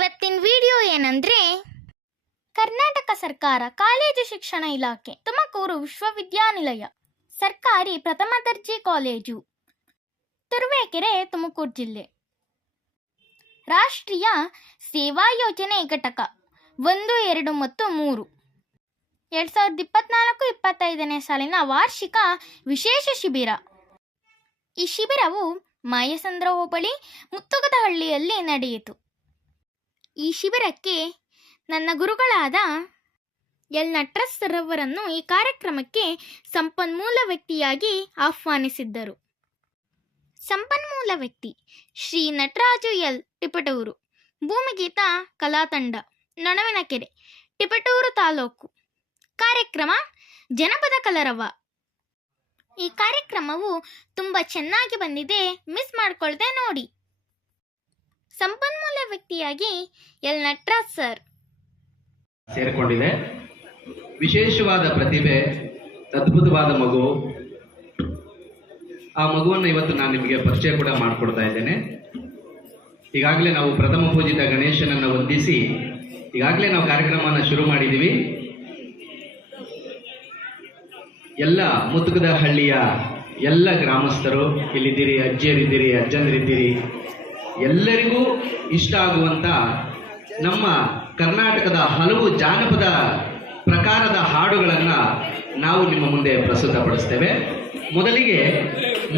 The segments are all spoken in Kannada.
ಇವತ್ತಿನ ವಿಡಿಯೋ ಏನಂದ್ರೆ ಕರ್ನಾಟಕ ಸರ್ಕಾರ ಕಾಲೇಜು ಶಿಕ್ಷಣ ಇಲಾಖೆ ತುಮಕೂರು ವಿಶ್ವವಿದ್ಯಾನಿಲಯ ಸರ್ಕಾರಿ ಪ್ರಥಮ ದರ್ಜೆ ಕಾಲೇಜು ತುರುವೇಕೆರೆ ತುಮಕೂರು ಜಿಲ್ಲೆ ರಾಷ್ಟ್ರೀಯ ಸೇವಾ ಯೋಜನೆ ಘಟಕ 1, 2 ಮತ್ತು 3 2024-25ನೇ ಸಾಲಿನ ವಾರ್ಷಿಕ ವಿಶೇಷ ಶಿಬಿರ. ಈ ಶಿಬಿರವು ಮಾಯಸಂದ್ರ ಹೋಬಳಿ ಮುತ್ತುಗದಹಳ್ಳಿಯಲ್ಲಿ ನಡೆಯಿತು. ಈ ಶಿಬಿರಕ್ಕೆ ನನ್ನ ಗುರುಗಳಾದ ಎಲ್ ನಟರಾಜ್ ಸರ್ ಅವರನ್ನು ಈ ಕಾರ್ಯಕ್ರಮಕ್ಕೆ ಸಂಪನ್ಮೂಲ ವ್ಯಕ್ತಿಯಾಗಿ ಆಹ್ವಾನಿಸಿದ್ದರು. ಸಂಪನ್ಮೂಲ ವ್ಯಕ್ತಿ ಶ್ರೀ ನಟರಾಜು ಎಲ್ ತಿಪಟೂರು, ಭೂಮಿಗೀತ ಕಲಾತಂಡ, ನೊಣವಿನಕೆರೆ, ತಿಪಟೂರು ತಾಲೂಕು. ಕಾರ್ಯಕ್ರಮ ಜನಪದ ಕಲರವ. ಈ ಕಾರ್ಯಕ್ರಮವು ತುಂಬ ಚೆನ್ನಾಗಿ ಬಂದಿದೆ, ಮಿಸ್ ಮಾಡ್ಕೊಳ್ದೆ ನೋಡಿ. ಸಂಪನ್ಮೂಲ ವ್ಯಕ್ತಿಯಾಗಿ ಎಲ್ ನಟರಾಜ್ ಸರ್ ಸೇರಿಕೊಂಡಿದೆ. ವಿಶೇಷವಾದ ಪ್ರತಿಭೆ, ಅದ್ಭುತವಾದ ಮಗು. ಆ ಮಗುವನ್ನು ಇವತ್ತು ನಾನು ನಿಮಗೆ ಪರಿಚಯ ಕೂಡ ಮಾಡಿಕೊಡ್ತಾ ಇದ್ದೇನೆ. ಈಗಾಗಲೇ ನಾವು ಪ್ರಥಮ ಪೂಜಿತ ಗಣೇಶನನ್ನು ವಂದಿಸಿ ಈಗಾಗಲೇ ನಾವು ಕಾರ್ಯಕ್ರಮವನ್ನು ಶುರು ಮಾಡಿದ್ದೀವಿ. ಎಲ್ಲ ಮುತ್ತುಗದಹಳ್ಳಿಯ ಎಲ್ಲ ಗ್ರಾಮಸ್ಥರು ಇಲ್ಲಿದ್ದೀರಿ, ಅಜ್ಜಿಯರಿದ್ದೀರಿ, ಅಜ್ಜಂದಿರಿದ್ದೀರಿ. ಎಲ್ಲರಿಗೂ ಇಷ್ಟ ಆಗುವಂಥ ನಮ್ಮ ಕರ್ನಾಟಕದ ಹಲವು ಜಾನಪದ ಪ್ರಕಾರದ ಹಾಡುಗಳನ್ನು ನಾವು ನಿಮ್ಮ ಮುಂದೆ ಪ್ರಸ್ತುತಪಡಿಸ್ತೇವೆ. ಮೊದಲಿಗೆ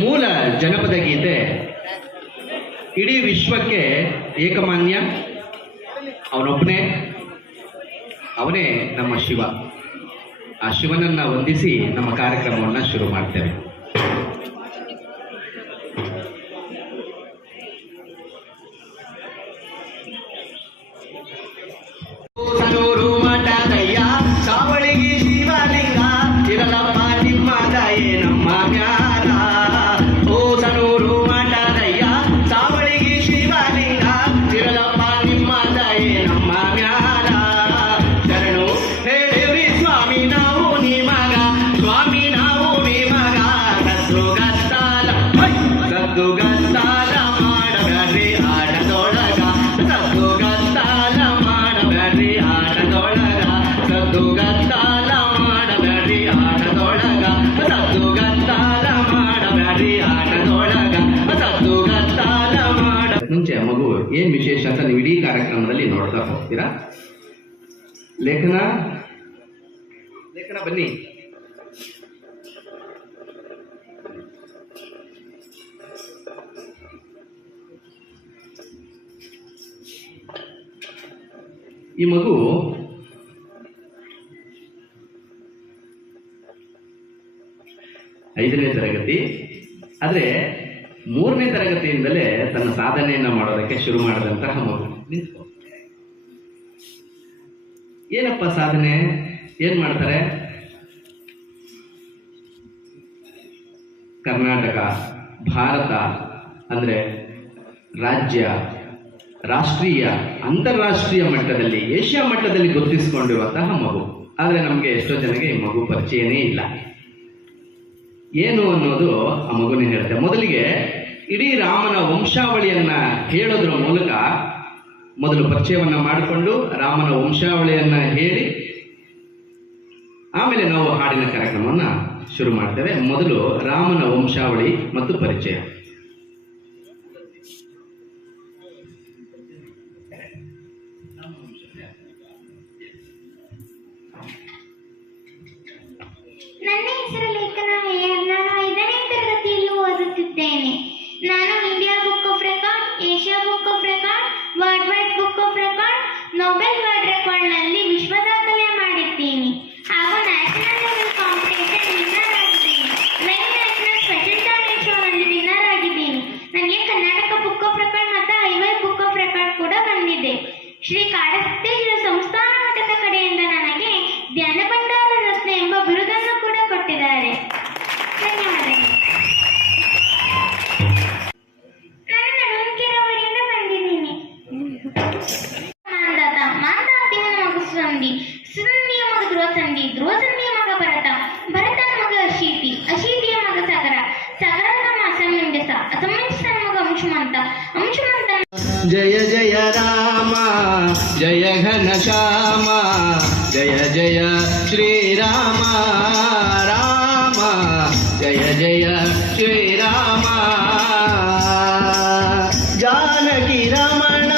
ಮೂಲ ಜನಪದ ಗೀತೆ ಇಡೀ ವಿಶ್ವಕ್ಕೆ ಏಕಮಾನ್ಯ, ಅವನೊಬ್ಬನೇ, ಅವನೇ ನಮ್ಮ ಶಿವ. ಆ ಶಿವನನ್ನು ವಂದಿಸಿ ನಮ್ಮ ಕಾರ್ಯಕ್ರಮವನ್ನು ಶುರು ಮಾಡ್ತೇವೆ. ಸಾವಳಿಗೆ ಶಿವಲಿಂಗ ಇರಲಪ್ಪ ನಿಮ್ಮ ದಯೆ ನಮ್ಮ ಮ್ಯಾಲ. ಓ ಸನೂರು ಮಠದಯ್ಯ ಸಾವಳಿಗೆ ಶಿವಲಿಂಗ ಇರಲಪ್ಪ ನಿಮ್ಮ ದಯೆ ನಮ್ಮ ಮ್ಯಾಲ. ಶರಣು ಹೇಳಿವ್ರಿ ಸ್ವಾಮಿ ನಾವು ನಿಮಗ, ಸ್ವಾಮಿ ನಾವು ನಿಮಗ. ಸದ್ದುಗತ್ತಾಲ ಸದ್ದುಗತ್ತಾಲ ಮಾಡಬ್ಯಾಡ್ರಿ ಆಟದೊಳಗ, ಸದ್ದುಗತ್ತಾಲ ಮಾಡಬ್ಯಾಡ್ರಿ ಆಟದೊಳಗ, ಸದ್ದುಗತ್ತಾಲ ಮಾಡಬ್ಯಾಡ್ರಿ ಆಟದೊಳಗ, ಸದ್ದುಗತ್ತಾಲ ಮಾಡಬ್ಯಾಡ್ರಿ ಆಟದೊಳಗ, ಸದ್ದುಗತ್ತಾಲ ಮಾಡ. ಮುಂಚೆ ಮಗು ಏನ್ ವಿಶೇಷ ಅಂತ ನೀವು ಇಡೀ ಕಾರ್ಯಕ್ರಮದಲ್ಲಿ ನೋಡ್ತಾ ಹೋಗ್ತೀರಾ. ಲೇಖನ ಬನ್ನಿ. ಈ ಮಗು ಐದನೇ ತರಗತಿ, ಆದರೆ 3ನೇ ತರಗತಿಯಿಂದಲೇ ತನ್ನ ಸಾಧನೆಯನ್ನ ಮಾಡೋದಕ್ಕೆ ಶುರು ಮಾಡಿದಂತಹ ಮಗು. ಏನಪ್ಪ ಸಾಧನೆ, ಏನ್ ಮಾಡ್ತಾರೆ? ಕರ್ನಾಟಕ, ಭಾರತ ಅಂದ್ರೆ ರಾಜ್ಯ, ರಾಷ್ಟ್ರೀಯ, ಅಂತಾರಾಷ್ಟ್ರೀಯ ಮಟ್ಟದಲ್ಲಿ, ಏಷ್ಯಾ ಮಟ್ಟದಲ್ಲಿ ಗುರುತಿಸಿಕೊಂಡಿರುವಂತಹ ಮಗು. ಆದರೆ ನಮಗೆ ಎಷ್ಟೋ ಜನಗೆ ಈ ಮಗು ಪರಿಚಯನೇ ಇಲ್ಲ. ಏನು ಅನ್ನೋದು ಆ ಮಗುನೇ ಹೇಳುತ್ತೆ. ಮೊದಲಿಗೆ ಇಡೀ ರಾಮನ ವಂಶಾವಳಿಯನ್ನ ಹೇಳೋದ್ರ ಮೂಲಕ ಮೊದಲು ಪರಿಚಯವನ್ನ ಮಾಡಿಕೊಂಡು ರಾಮನ ವಂಶಾವಳಿಯನ್ನ ಹೇಳಿ ಆಮೇಲೆ ನಾವು ಹಾಡಿನ ಕಾರ್ಯಕ್ರಮವನ್ನ ಶುರು ಮಾಡ್ತೇವೆ. ಮೊದಲು ರಾಮನ ವಂಶಾವಳಿ ಮತ್ತು ಪರಿಚಯ. ನನ್ನ ಹೆಸರು ಲೇಖನ. ನಾನು 5ನೇ ತರಗತಿಯಲ್ಲಿ ಓದುತ್ತಿದ್ದೇನೆ. ನಾನು India book of record, Asia book of record, world wide book of record, Nobel world ರೆಕಾರ್ಡ್ನಲ್ಲಿ ವಿಶ್ವ ದಾಖಲೆ ಮಾಡಿದ್ದೀನಿ. ಹಾಗೂ ನ್ಯಾಷನಲ್ ಲೆವೆಲ್ ಕಾಂಪಿಟೇಷನ್ ವಿನ್ನರ್ ಆಗಿದ್ದೀನಿ. ಲೈವ್ ನ್ಯಾಷನಲ್ ಸ್ಪೆಷಲ್ ಟ್ಯಾಲೆಂಟ್ ಶೋನಲ್ಲಿ ವಿನ್ನರ್ ಆಗಿದ್ದೀನಿ. ನನಗೆ ಕರ್ನಾಟಕ ಬುಕ್ ಆಫ್ ರೆಕಾರ್ಡ್ ಮತ್ತು ಐವೈ ಬುಕ್ ಆಫ್ ರೆಕಾರ್ಡ್ ಕೂಡ ಬಂದಿದೆ. ಶ್ರೀ ಕಾಡಸಿದ್ದೇಶ್ವರ ಸಂಸ್ಥಾನ ಮಠದ ಕಡೆಯಿಂದ ನನಗೆ ಧ್ಯಾನ ಭಂಡಾರ ರತ್ನ ಎಂಬ ಬಿರುದನ್ನು ಕೂಡ ಕೊಟ್ಟಿದ್ದಾರೆ. ಧನ್ಯವಾದಗಳು. ನಾನು ನಡುವಂಕೆರವರಿಂದ ಬಂದಿದ್ದೀನಿ. ಮಾಂದಾತಿನ ಮಗ ಸುಸಂಧಿ, ಸುಸಂಧಿಯ ಮಗ ಧ್ರುವಸಂಧಿ, ಧ್ರುವಸಂಧಿಯ ಮಗ ಭರತ, ಭರತನ ಮಗ ಅಶೀತಿ, ಅಶೀತಿಯ ಮಗ ಸಾಗರ, ಸಾಗರದ ಮಗ ಅಸಮಂಜಸ, ಅಸಮಂಜಸನ ಮಗ ಅಂಶುಮಂತ, ಅಂಶುಮಂತ. ಜಯ ಜಯ ರಾಮ ಜಯ ಘನ ಶ್ಯಾಮ ಜಯ ಜಯ ಶ್ರೀರಾಮ ರಾಮ ಜಯ ಜಯ ಶ್ರೀರಾಮ ಜಾನಕಿ ರಮಣ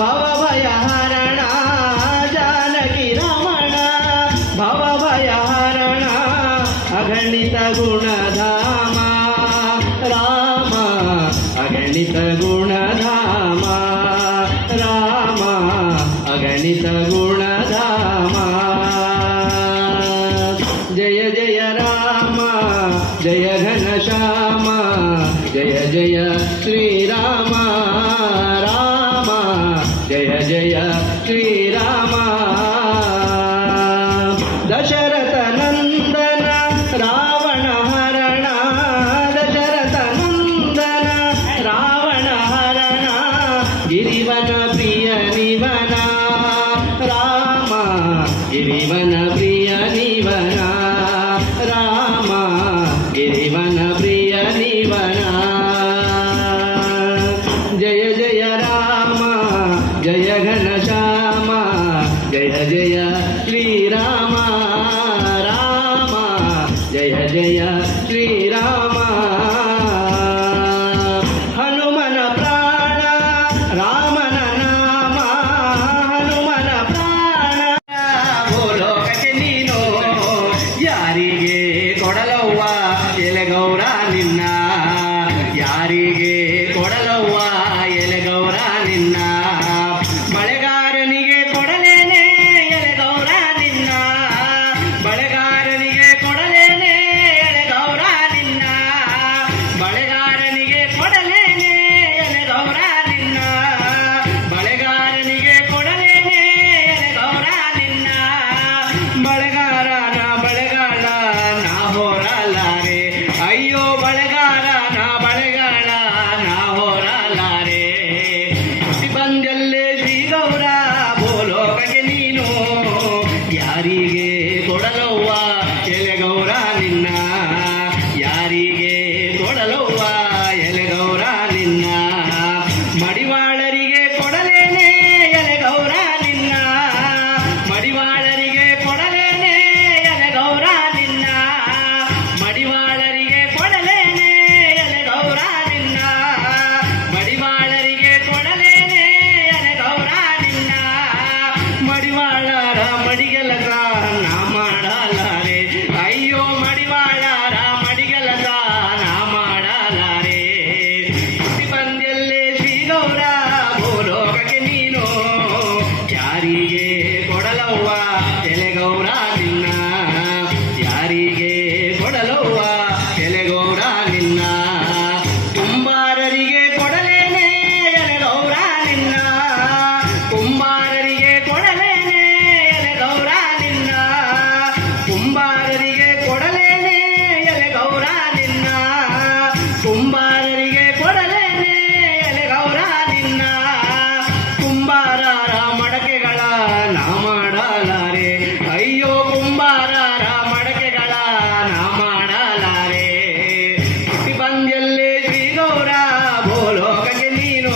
ಭವಭಯಹರಣ ಜಾನಕಿ ರಮಣ ಭವಭಯಹರಣ ಅಗಣಿತ ಗುಣಧಾಮ ರಾಮ ಅಗಣಿತ ಗುಣಧಾಮ ರಾಮ ಅಗಣಿತ ಗುಣಧಾಮ ಜಯ ಜಯ ರಾಮ ಜಯ ಘನ ಶ್ಯಾಮ ಜಯ ಜಯ ಶ್ರೀರಾಮ ರಾಮ ಜಯ ಜಯ ಶ್ರೀರಾಮ ದಶರಥ ನಂದನ ರಾವಣ ಹರಣ ದಶರಥ ನಂದನ ರಾವಣ ಹರಣ ಗಿರಿವನ ಪ್ರಿಯ ನಿವನ ರಾಮ ಗಿರಿವನ ಪ್ರಿಯ ನಿವನ ರಾಮ ಗಿರಿವನ ಪ್ರಿಯ ನಿವನ ಜಯ ಜಯ ರಾಮ ಜಯ ಘನ ಶ್ಯಾಮ ಜಯ ಜಯ ಶ್ರೀರಾಮ ರಾಮ ಜಯ ಜಯ ಶ್ರೀರಾಮ ಹನುಮನ ಪ್ರಾಣ ರಾಮನ ನಾಮ ಹನುಮನ ಪ್ರಾಣ ಭೂಲೋಕಕ್ಕೆ ನೀನು ಯಾರಿಗೆ ಕೊಡಲವ್ವ ಎಲೆಗೌರ ನಿನ್ನ ಯಾರಿಗೆ ಕೊಡಲವ್ವ ಎಲೆಗೌರ ನಿನ್ನ ಬಳೆಗಾರನಿಗೆ ಕೊಡಲೇನೆ ಎಲೆಗೌರ ನಿನ್ನ ಬಳೆಗಾರನಿಗೆ ಕೊಡಲೇನೆ ಎಲೆಗೌರ ನಿನ್ನ ಬಳೆಗಾರನಿಗೆ ಕೊಡಲೇನೆ ಎಲೆಗೌರ ನಿನ್ನ ಬಳೆಗಾರನಿಗೆ ಕೊಡಲೇನೆ ಎಲೆಗೌರ ನಿನ್ನ ಬಳೆಗಾರನ ಬಳೆಗಾಳ ನಾ ಹೋರಲಾರೆ ಅಯ್ಯೋ ಬಳೆಗಾರನ ಬಳೆಗಾಳ ನಾ ಹೋರಲಾರೆ ಹುಟ್ಟಿ ಬಂದಲ್ಲೇ ಶ್ರೀಗೌರ ಭೂಲೋಕಕ್ಕೆ ನೀನು ಯಾರಿಗೆ ಕೊಡಲವ್ವ ಎಲೆಗೌರ ನಿನ್ನ ಯಾರಿಗೆ ಕೊಡಲವ್ವ ಎಲೆಗೌರ ನಿನ್ನ ಮಡಿವಾಳರಿಗೆ ಕೊಡಲೇನೆ ಎಲೆಗೌರ ನಿನ್ನ ಮಡಿವಾಳರಿಗೆ ಕೊಡಲೇನೆ ಎಲೆಗೌರ ನಿನ್ನ ಮಡಿವಾಳರಿಗೆ ಕೊಡಲೇನೆ ಎಲೆಗೌರ ನಿನ್ನ ಮಡಿವಾಳರಿಗೆ ಕೊಡಲೇನೆ ಎಲೆಗೌರ ನಿನ್ನ ಮಡಿವಾಳರ ಮಡಿಗೆಲಸ ನಾ ಮಾಡಲಾರೆ ಅಯ್ಯೋ ಮಡಿವಾಳರ ಮಡಿಗೆಲಸ ನಾ ಮಾಡಲಾರೆ ಹುಟ್ಟಿ ಬಂದೆಲ್ಲೇ ಶ್ರೀಗೌರ ಭೂಲೋಕಕ್ಕೆ ನೀನು ಯಾರಿಗೆ ಕೊಡಲವ್ವ ಎಲೆಗೌರ ನಿನ್ನ ಯಾರಿಗೆ ಕೊಡಲವ್ವ ಎಲೆಗೌರ ನಿನ್ನ ಕುಂಬಾರರಿಗೆ ಕೊಡಲೇನೆ ಎಲೆಗೌರ ನಿನ್ನ ಕುಂಬಾರರಿಗೆ ಕೊಡಲೇನೆ ಎಲೆಗೌರ ನಿನ್ನ ಕುಂಬಾರರಿಗೆ ಕೊಡಲೇನೆ ಎಲೆಗೌರ ನಿನ್ನ ಕುಂಬಾರರಿಗೆ ಕೊಡಲೇನೆ ಎಲೆಗೌರ ನಿನ್ನ ಕುಂಬಾರರ ಮಡಕೆಗಳ ನಾ ಮಾಡಲಾರೆ ಅಯ್ಯೋ ಕುಂಬಾರರ ಮಡಕೆಗಳ ನಾ ಮಾಡಲಾರೆ ಹುಟ್ಟಿ ಬಂದೆಲ್ಲೇ ಶ್ರೀಗೌರ ಭೂಲೋಕಕ್ಕೆ ನೀನು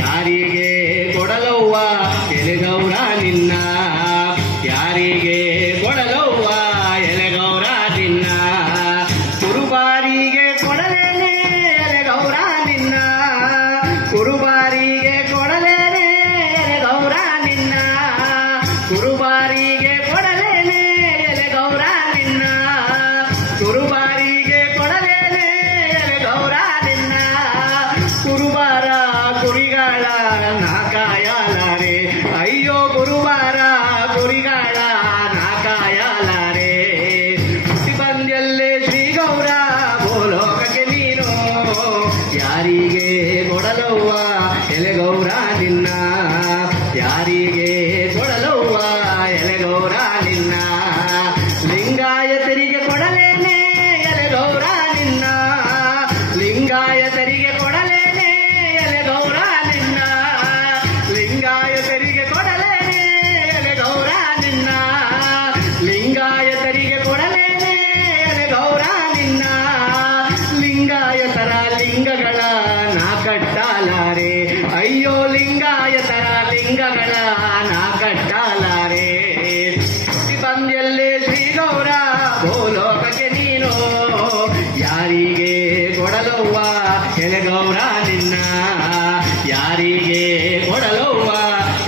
ಯಾರಿಗೆ ಕೊಡಲವ್ವ ಎಲೆಗೌರ ನಿನ್ನ ಯಾರಿಗೆ ಕೊಡಲವ್ವ ಎಲೆಗೌರ ನಿನ್ನ ಕುರುಬಾರಿಗೆ ಕೊಡಲೇನೆ ಎಲೆಗೌರ ನಿನ್ನ ಕುರುಬಾರಿಗೆ ಕೊಡಲೇನೆ ಎಲೆಗೌರ ನಿನ್ನ ಕುರುಬಾರಿಗೆ ಕೊಡಲೇನೆ ಎಲೆಗೌರ ನಿನ್ನ ಕುರುಬಾರಿಗೆ ಕೊಡಲೇನೆ ಎಲೆಗೌರ ನಿನ್ನ ಕುರುಬಾರ ಕುರಿಗಳ ನಾ ಕಾಯಲಾರೆ ಅಯ್ಯೋ ಕುರುಬಾರ ಕುರಿಗಳ ನಾ ಕಾಯಲಾರೆ ಹುಟ್ಟಿ ಬಂದೆಲ್ಲೇ ಶ್ರೀಗೌರ ಭೂಲೋಕಕ್ಕೆ ನೀನು ಯಾರಿಗೆ ಕೊಡಲವ್ವ ಎಲೆಗೌರ ನಿನ್ನ ಯಾರಿಗೆ ಕೊಡಲವ್ವ ಎಲೆಗೌರ ನಿನ್ನ ಲಿಂಗಾಯತರಿಗೆ ಕೊಡಲೇನೆ ಎಲೆಗೌರ ನಿನ್ನ ಲಿಂಗಾಯತರಿಗೆ ಕೊಡಲೇನೆ ಎಲೆಗೌರ ನಿನ್ನ ಲಿಂಗಾಯತರಿಗೆ ಕೊಡಲೇನೆ ಎಲೆಗೌರ ನಿನ್ನ ಲಿಂಗಾಯತರಿಗೆ ಕೊಡಲೇನೆ ಎಲೆಗೌರ ನಿನ್ನ ಲಿಂಗಾಯತರ ಲಿಂಗಗಳ ನಾ ಕಟ್ಟಲಾರೆ ಅಯ್ಯೋ ಲಿಂಗಾಯತರ ಲಿಂಗ ಅಂಗಗಳ ನಾ ಕಟ್ಟಲಾರೆ. ಬಂದೆಲ್ಲೇ ಶ್ರೀ ಗೌರ ಭೂಲೋಕಕ್ಕೆ ನೀನು ಯಾರಿಗೆ ಕೊಡಲವ್ವ ಎಲೆಗೌರ ನಿನ್ನ, ಯಾರಿಗೆ ಕೊಡಲವ್ವ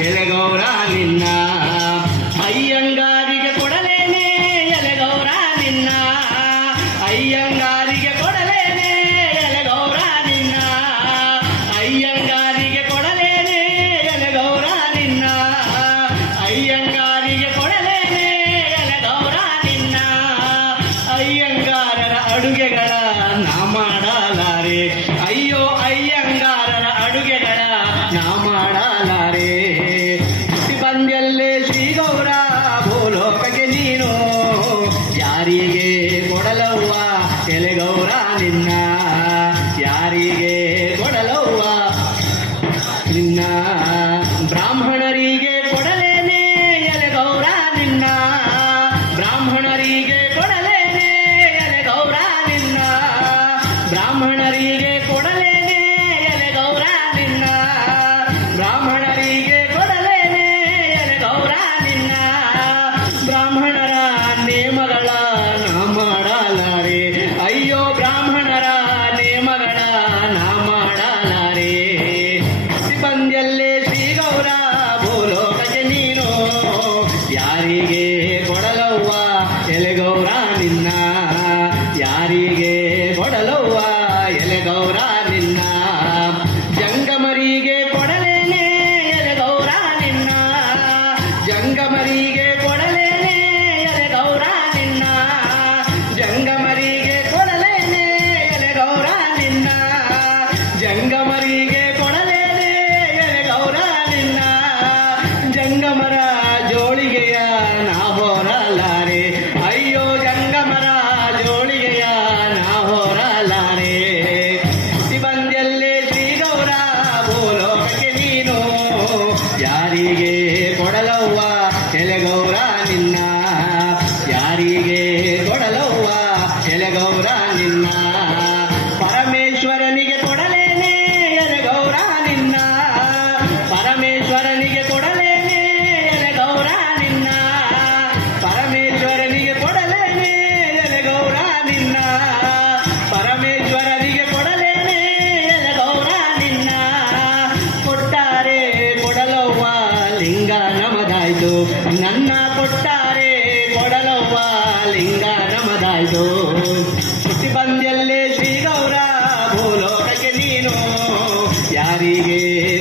ಎಲೆಗೌರ ನಿನ್ನ. ಅಯ್ಯಂಗಾರಿಗೆ ಕೊಡಲೇನೆ ಎಲೆಗೌರ ನಿನ್ನ, ಅಯ್ಯಂಗಾರಿಗೆ ಕೊಡಲೇನೆ ಎಲೆಗೌರ ನಿನ್ನ, ಅಯ್ಯಂಗಾರಿಗೆ ಕೊಡಲೇನೆ ಎಲೆಗೌರ ನಿನ್ನ, ಅಯ್ಯಂಗಾರಿಗೆ ಕೊಡಲೇನೆ ಎಲೆಗೌರ ನಿನ್ನ. ಅಯ್ಯಂಗಾರರ ಅಡುಗೆಗಳ ನಾ ಮಾಡಲಾರೆ, ಅಯ್ಯೋ ಅಯ್ಯಂಗಾರರ ಅಡುಗೆಗಳ ನಾ ಮಾಡಲಾರೆ. ಬಂದೆಲ್ಲೇ ಶ್ರೀ ಗೌರ ಭೂಲೋಕಕ್ಕೆ ನೀನು ಯಾರಿಗೆ ಕೊಡಲವ್ವ ಎಲೆಗೌರ ನಿನ್ನ, ಯಾರಿಗೆ ಕೊಡಲವ್ವ ನಿನ್ನ. ಬ್ರಾಹ್ಮಣರಿಗೆ ಕೊಡಲೇನೆ ಎಲೆಗೌರ ನಿನ್ನ, ಬ್ರಾಹ್ಮಣರಿಗೆ ಕೊಡಲೇನೆ ಎಲೆಗೌರ ನಿನ್ನ, ಬ್ರಾಹ್ಮಣರಿಗೆ ಕೊಡಲೇನೆ ಎಲೆಗೌರ ನಿನ್ನ, ಬ್ರಾಹ್ಮಣರಿಗೆ ಕೊಡಲೇನೆ ಎಲೆಗೌರ ನಿನ್ನ. ಬ್ರಾಹ್ಮಣರ ನೇಮಗಳ ನಾ ಮಾಡಲಾರೆ, ಅಯ್ಯೋ ಬ್ರಾಹ್ಮಣರ ನೇಮಗಳ ನಾ ಮಾಡಲಾರೆ. ಬಂದೆಲ್ಲೇ ಶ್ರೀ ಗೌರ ಭೂಲೋಕಕ್ಕೆ ನೀನು ಯಾರಿಗೆ ಕೊಡಲವ್ವ ಎಲೆಗೌರ ನಿನ್ನ, ಯಾರಿಗೆ ಕೊಡಲವ್ವ ಎಲೆಗೌರ ನಿನ್ನ. ಜಂಗಮರಿಗೆ ಕೊಡಲೇನೆ ಎಲೆಗೌರ ನಿನ್ನ, ಜಂಗಮರಿಗೆ ಕೊಡಲೇನೆ ಎಲೆಗೌರ ನಿನ್ನ, ಜಂಗಮರಿಗೆ ಕೊಡಲೇನೆ ಎಲೆಗೌರ ನಿನ್ನ, ಜಂಗಮರಿಗೆ ಕೊಡಲೇನೆ ಎಲೆಗೌರ ನಿನ್ನ. ಜಂಗಮರ ಜೋಳಿಗೆಯ ನಾ ಹೊರಲಾರೆ, ಅಯ್ಯೋ ಜಂಗಮರ ಜೋಳಿಗೆಯ ನಾ ಹೊರಲಾರೆ. ಬಂದೆಲ್ಲೇ ಶ್ರೀ ಗೌರ ಭೂಲೋಕಕ್ಕೆ ನೀನು ಯಾರಿಗೆ ಕೊಡಲವ್ವ ಎಲೆಗೌರ ನಿನ್ನ, ಯಾರಿಗೆ ಕೊಡಲವ್ವ ಎಲೆಗೌರ ನಿನ್ನ. ಪರಮೇಶ್ವರನಿಗೆ ಕೊಡಲೇನೆ ಎಲೆಗೌರ ನಿನ್ನ, ಪರಮೇಶ್ವರನಿಗೆ ಕೊಡಲೇನೆ ಎಲೆಗೌರ ನಿನ್ನ, ಪರಮೇಶ್ವರನಿಗೆ ಕೊಡಲೇನೆ ಎಲೆಗೌರ ನಿನ್ನ, ಪರಮೇಶ್ವರನಿಗೆ ಕೊಡಲೇನೆ ಎಲೆಗೌರ ನಿನ್ನ. ಕೊಟ್ಟಾರೆ ಕೊಡಲವ್ವ ಲಿಂಗ ನಮದಾಯ್ತು, ನನ್ನ ಕೊಟ್ಟಾರೆ ಕೊಡಲವ್ವ ಲಿಂಗ ನಮದಾಯ್ತು. ಬಂದೆಲ್ಲೇ ಶ್ರೀ ಗೌರ ಭೂಲೋಕಕ್ಕೆ ನೀನು ಯಾರಿಗೆ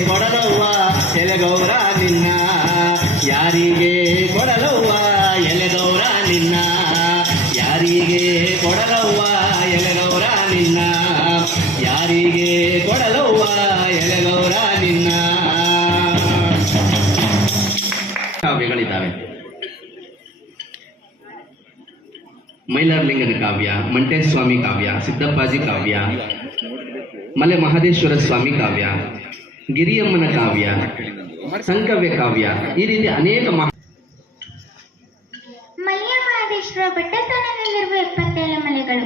ಕೊಡಲವ್ವ ಎಲೆಗೌರ ನಿನ್ನ, ಯಾರಿಗೆ ಕೊಡಲವ್ವ ಎಲೆಗೌರ ನಿನ್ನ, ಯಾರಿಗೆ ಕೊಡಲವ್ವ ಎಲೆಗೌರ ನಿನ್ನ, ಯಾರಿಗೆ ಕೊಡಲವ್ವ ಎಲೆಗೌರ ನಿನ್ನ. ಕಾವ್ಯಗಳಿದ್ದಾವೆ. ಮೈಲಾರಲಿಂಗನ ಕಾವ್ಯ, ಮಂಟೇಸ್ವಾಮಿ ಕಾವ್ಯ, ಸಿದ್ದಪ್ಪಾಜಿ ಕಾವ್ಯ, ಮಲೆ ಮಹದೇಶ್ವರ ಸ್ವಾಮಿ ಕಾವ್ಯ, ಗಿರಿಯಮ್ಮನ ಕಾವ್ಯ, ಸಂಕವ್ಯ ಕಾವ್ಯ, ಈ ರೀತಿ ಅನೇಕ ಮಲ್ಯ ಮಹದೇಶ್ವರ ಬೆಟ್ಟಸ್ಥಾನದಲ್ಲಿರುವ 77 ಮಲೆಗಳು: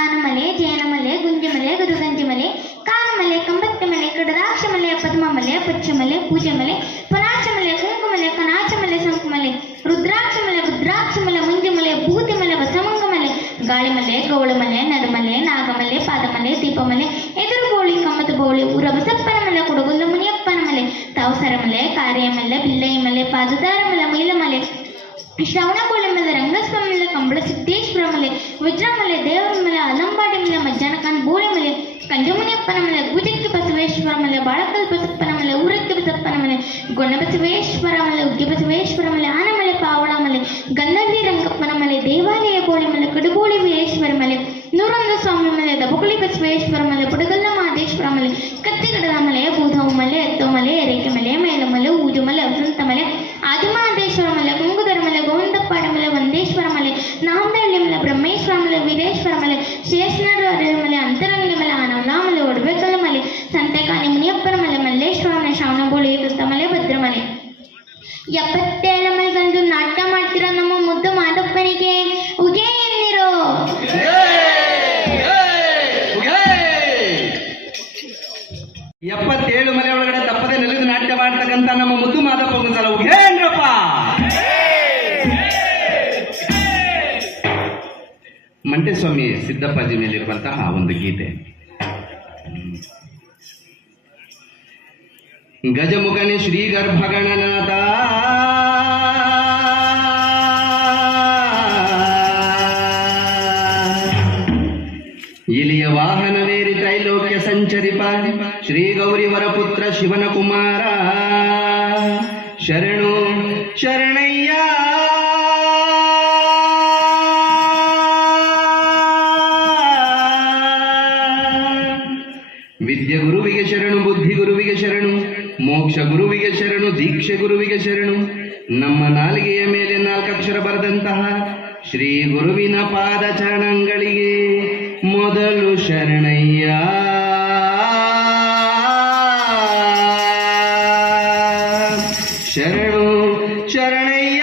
ಆನಮಲೆ, ಜೇನಮಲೆ, ಗುಂಜಿಮಲೆ, ಗುರುಗಂಜಿಮಲೆ, ಕಾನಮಲೆ, ಕಂಬತ್ತಮಲೆ, ಕಡದಾಕ್ಷಮಲೆ, ಪದ್ಮಮಲೆ, ಪಚ್ಚಮಲೆ, ಪೂಜೆಮಲೆ, ಪುನಾಚಮಲೆ, ಕುಂಕುಮಲೆ, ಕನಾಚಮಲೆ, ಸಂಕುಮಲೆ, ರುದ್ರಾಕ್ಷಮಲೆ, ಬುದ್ರಾಕ್ಷಮಲೆ, ಮುಂಜಿಮಲೆ, ಭೂತಿಮಲೆ, ಬಸಮಂಗಮಲೆ, ಗಾಳಿಮಲೆ, ಗೌಳಮಲೆ, ನರಮಲೆ, ನಾಗಮಲೆ, ಪಾದಮಲೆ, ದೀಪಮಲೆ, ಎದುರುಗೋಳಿ, ಕಮ್ಮದ ಬೋಳಿ, ಊರ ಬಸಪ್ಪನ ಮಲೆ, ಕುಡಗುಲ್ಲ ಮುನಿಯಪ್ಪನ ಮಲೆ, ತಾವಸರಮಲೆ, ಕಾರ್ಯಮಲೆ, ಬಿಲ್ಲೈಮಲೆ, ಪಾದದಾರಮಲೆ, ಮೈಲಮಲೆ, ಶ್ರವಣಕೋಳಮಲೆ, ರಂಗಸ್ವಾಮಿಮಲೆ, ಕಂಬಳ ಸಿದ್ದೇಶ್ವರ ಮಲೆ, ವಜ್ರಮಲೆ, ದೇವರ ಮಲೆ, ಅಲಂಬಾಡಿ ಮಲೆ, ಮಜ್ಜನಕಾನ್ ಬೋಳಿ ಮಲೆ, ಕಂಜಮುನಿಯಪ್ಪನ ಮಲೆ, ಗುಜಕ್ಕಿ ಬಸವೇಶ್ವರ ಮಲೆ, ಬಾಳಕಲ್ ಬಸಪ್ಪನ ಮಲೆ, ಊರಕ್ಕೆ ಬಸಪ್ಪನ ಮಲೆ, ಗೊಣ್ಣ ಬಸವೇಶ್ವರ ಮಲೆ, ಉಗ್ಗಿ ಬಸವೇಶ್ವರ ಮಲೆ, ಆನಮಲೆ, ಪಾವಳ ಮಲೆ, ಗಂಧರ್ವಿ ರಂಗಪ್ಪನ ಮಲೆ, ದೇವಾಲಯ ಬೋಳಿ ಮಲೆ, ಕಡುಬೋಳಿ ವೀರೇಶ್ವರ ಮಲೆ, ನೂರೊಂದು ಸ್ವಾಮಿ ಮಲೆ, ದಬಗುಳಿ ಬಸವೇಶ್ವರ ಮಲೆ, ಬುಡಗಲ್ಲ ಮಹದೇಶ್ವರ ಮಲೆ, ಕತ್ತಿಗಡದ ಮಲೆ, ಬೂಧವು ಮಲೆ, ಎತ್ತೋ ಮಲೆ, ಎರೆಕೆ ಮಲೆ, ಮೈಲಮಲೆ, ಊಜು ಮಲೆ, ವಸಂತ ಮಲೆ, ಆದಿಮಹದೇಶ್ವರ ಮಲೆ, ಕುಂಗುದರ ಮಲೆ, ಗೋವಿಂದಪ್ಪಾಡ ಮಲೆ, ವಂದೇಶ್ವರ ಮಲೆ, ನಾಮದಹಳ್ಳಿ ಮಲೆ, ಬ್ರಹ್ಮೇಶ್ವರ ಮಲೆ, ವೀರೇಶ್ವರ ಮಲೆ, ಶೇಷನರ ಮಲೆ, ಅಂತರಂಗ ಮಲೆ, ಆನವಲ ಮಲೆ, ಒಡಬೇಕಲ್ಲ ಮಲೆ, ಸಂತೆಕಾನಿ ಮುನಿಯಪ್ಪನ ಮಲೆ, ಮಲ್ಲೇಶ್ವರ ಮಲೆ, ಶ್ರವಣಬೋಳಿ ಮಲೆ, ಭದ್ರಮಲೆ. 77 ಮಲೆಗಂದು ನಾಟ್ಯ ಮಾಡ್ತಿರೋ ನಮ್ಮ ಮುದ್ದು ಮಾದಪ್ಪನಿಗೆ ಉಗೆ ಎನ್ನಿರೋ. 77 ಮಲೆ ಒಳಗಡೆ ತಪ್ಪದೆ ನೆಲೆದು ನಾಟ್ಯ ಮಾಡ್ತಕ್ಕಂಥ ನಮ್ಮ ಮುದ್ದು ಮಾದಪ್ಪ ಒಂದು ಸಲ ಏನ್ರಪ್ಪ. ಮಂಟೇಸ್ವಾಮಿ ಸಿದ್ದಪ್ಪಾಜಿ ಮೇಲಿರುವಂತಹ ಒಂದು ಗೀತೆ. ಗಜಮುಖನೆ ಶ್ರೀ ಗರ್ಭಗಣನಾಥ ಇಲಿಯ ವಾಹನವೇರಿ ತ್ರೈಲೋಕ್ಯ ಸಂಚರಿಪ ಶ್ರೀ ಗೌರಿವರ ಪುತ್ರ ಶಿವನ ಕುಮಾರ ಶರಣು ಶರಣಯ್ಯ. ವಿದ್ಯೆ ಗುರುವಿಗೆ ಶರಣು, ಬುದ್ಧಿ ಗುರುವಿಗೆ ಶರಣು, ಮೋಕ್ಷ ಗುರುವಿಗೆ ಶರಣು, ದೀಕ್ಷೆ ಗುರುವಿಗೆ ಶರಣು. ನಮ್ಮ ನಾಲಿಗೆಯ ಮೇಲೆ 4 ಅಕ್ಷರ ಬರೆದಂತಹ ಶ್ರೀ ಗುರುವಿನ ಪಾದ ಚರಣಗಳಿಗೆ ಮೊದಲು ಶರಣಯ್ಯ. ಶರಣು ಶರಣಯ್ಯ.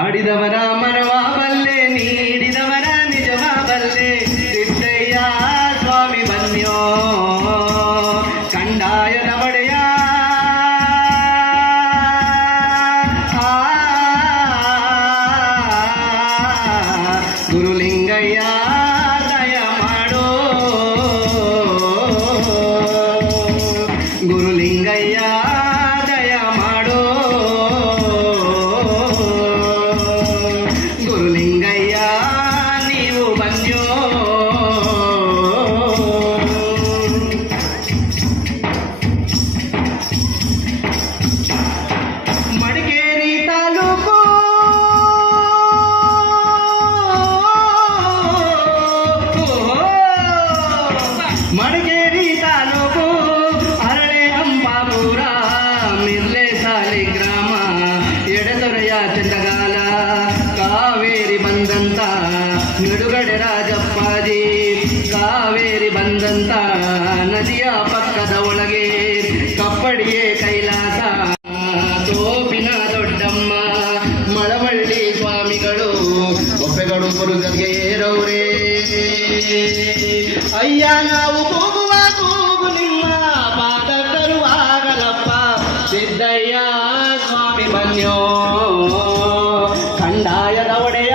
ಆಡಿದವರ ಮರವಾ ಬಲ್ಲೆ, ನೀಡಿದವರ ನಿಜವಾ ಬಲ್ಲೆ, ಸಿದ್ದಯ್ಯ ಸ್ವಾಮಿ ಬನ್ಯೋ ಕಂದಾಯದ ಒಡೆಯ. ಗುರುಲಿಂಗಯ್ಯ ದಯ ಮಾಡೋ, ಗುರುಲಿಂಗಯ್ಯ ದಯ ಮಾಡೋ, ಗುರುಲಿಂಗಯ್ಯ ನೀವು ಬನ್ಯೋ. ಮಡಿಕೇರಿ ತಾಲೂಕು ಮಡಿಕೇರಿ ತಾಲೂಕು ಅರಳೆ ಹಂಪಾಪುರ ಮಿರ್ಲೆ ಸಾಲಿ ಗ್ರಾಮ ಎಡೆದೊರೆಯ ಚಂದಗಾಲ ಕಾವೇರಿ ಬಂದಂತ ನಿಡುಗಡೆ ರಾಜಪ್ಪಾಜಿ. ಕಾವೇರಿ ಬಂದಂತ ನದಿಯ ಪಕ್ಕದ ಒಳಗೆ ಕಪ್ಪಡಿಯೇ ಕೈಲಾಸ ತೋಪಿನ ದೊಡ್ಡಮ್ಮ ಮಳವಳ್ಳಿ ಸ್ವಾಮಿಗಳು ಒಪ್ಪೆಗಳು ಬರುಗಗೆ ಏರವ್ರೆ. ಅಯ್ಯ ನಾವು ಕೂಗುವ ಕೂಗು ನಿಮ್ಮ ಪಾದ ತರುವಾಗಲಪ್ಪ. ಸಿದ್ದಯ್ಯ ಸ್ವಾಮಿ ಬನ್ಯೋ ಕಂದಾಯದ ಒಡೆಯ.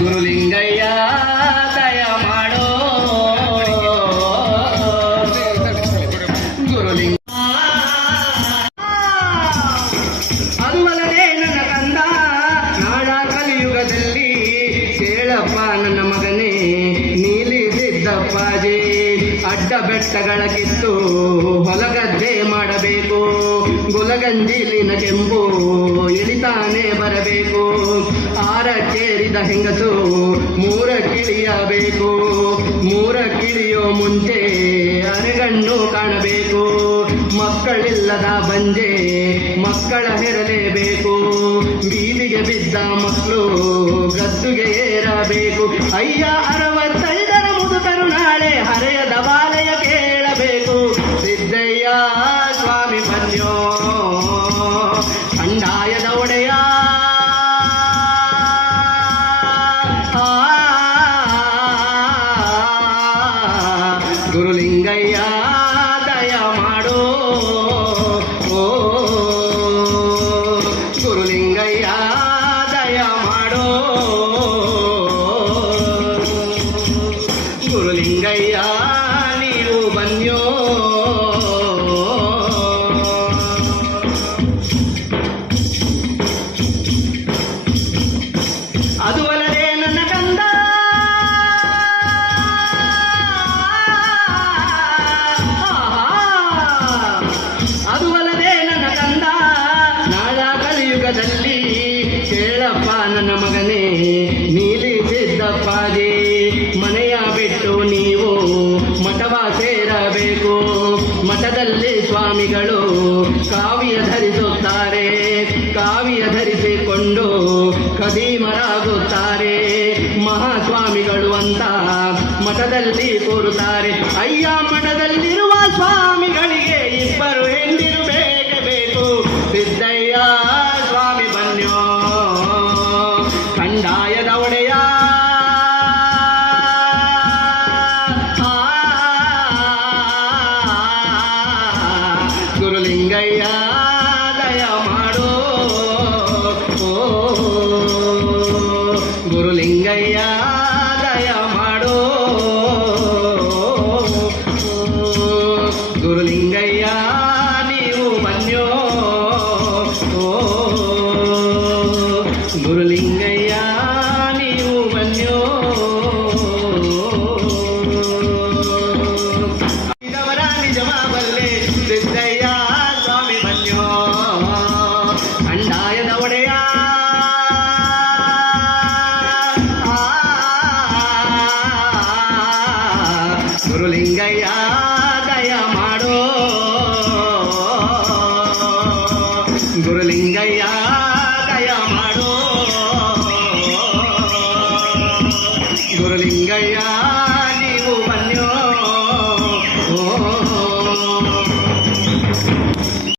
ಗುರುಲಿಂಗಯ್ಯ ದಯ ಮಾಡೋ, ಗುರುಲಿಂಗ. ಅದುವಲ್ಲದೆ ನನ್ನ ಕಂದ ನಾಡ ಕಲಿಯುಗದಲ್ಲಿ ಕೇಳಪ್ಪ ನನ್ನ ಮಗನೇ ನೀಲಿ ಸಿದ್ದಪ್ಪಾಜಿ. ಅಡ್ಡ ಬೆಟ್ಟಗಳ ಕಿತ್ತು ಹೊಲಗದ್ದೆ ಮಾಡಬೇಕು, ಗುಲಗಂಜಿಲಿನ ಕೆಂಪು ಇಳಿತಾನೆ ಬರಬೇಕು. 6 ಕೇರಿದ ಹೆಂಗಸು 3 ಕಿಳಿಯಬೇಕು, 3 ಕಿಳಿಯೋ ಮುಂಚೆ ಅರೆಗಣ್ಣು ಕಾಣಬೇಕು. ಮಕ್ಕಳಿಲ್ಲದ ಬಂಜೆ ಮಕ್ಕಳ ಹೆರಲೇಬೇಕು, ಬೀದಿಗೆ ಬಿದ್ದ ಮಕ್ಕಳು ಗದ್ದುಗೆ ಏರಬೇಕು. ಅಯ್ಯ 65ರ ಮುದುಕರು ನಾಳೆ ಹರೆಯ ದವಾಲಯ ಕೇಳಬೇಕು. ಸಿದ್ದಯ್ಯ ಸ್ವಾಮಿ ಬನ್ಯೋ ಕಂದಾಯದ ಒಡೆಯ. ಗುರುಲಿಂಗಯ್ಯ ದಯ ಮಾಡೋ, ಗುರುಲಿಂಗಯ್ಯ ದಯ ಮಾಡೋ, ಗುರುಲಿಂಗಯ್ಯ ನೀವು ಬನ್ಯೋ. ಅದು ಅಲ್ಲದೆ ನನ್ನ ಕಂದ ಅದು ಅಲ್ಲದೆ ನನ್ನ ಕಂದ ನಾಳ ಕಲಿಯುಗದಲ್ಲಿ ಕೇಳಪ್ಪ ನನ್ನ ಮಗನೇ ನೀಲಿ ಸಿದ್ದಪ್ಪಾಜಿ. ಮನೆಯ ಬಿಟ್ಟು ನೀವು ಮಠವ ಸೇರಬೇಕು. ಮಠದಲ್ಲಿ ಸ್ವಾಮಿಗಳು ಕಾವಿಯ ಧರಿಸುತ್ತಾರೆ, ಕಾವಿಯ ಧರಿಸಿಕೊಂಡು ಖದೀಮರಾಗುತ್ತಾರೆ. ಮಹಾಸ್ವಾಮಿ ಸ್ವಾಮಿಗಳು ಅಂತ ಮಠದಲ್ಲಿ ಕೂರುತ್ತಾರೆ. ಅಯ್ಯ ಮಠದಲ್ಲಿರುವ ಸ್ವಾಮಿಗಳಿಗೆ ಇಬ್ಬರು ಹೆಂಡಿರು ಬೇಕೇ ಬೇಕು. ಸಿದ್ದಯ್ಯ ಸ್ವಾಮಿ ಬನ್ಯೋ ಕಂದಾಯದ ಒಡೆಯ, ಗುರುಲಿಂಗಯ್ಯ ದಯ ಮಾಡೋ, ಗುರುಲಿಂಗಯ್ಯ ದಯ ಮಾಡೋ, ಗುರುಲಿಂಗಯ್ಯ ನೀವು ಬನ್ಯೋ, ಗುರುಲಿಂಗಯ್ಯ ನೀವು ಬನ್ಯೋ. ಇದವರ ನಿಜವಾಗಲ್ಲೇ ಸಿದ್ದಯ್ಯ ಸ್ವಾಮಿ ಬನ್ಯೋ ಕಂದಾಯದ ಒಡೆಯ, ಗುರುಲಿಂಗಯ್ಯ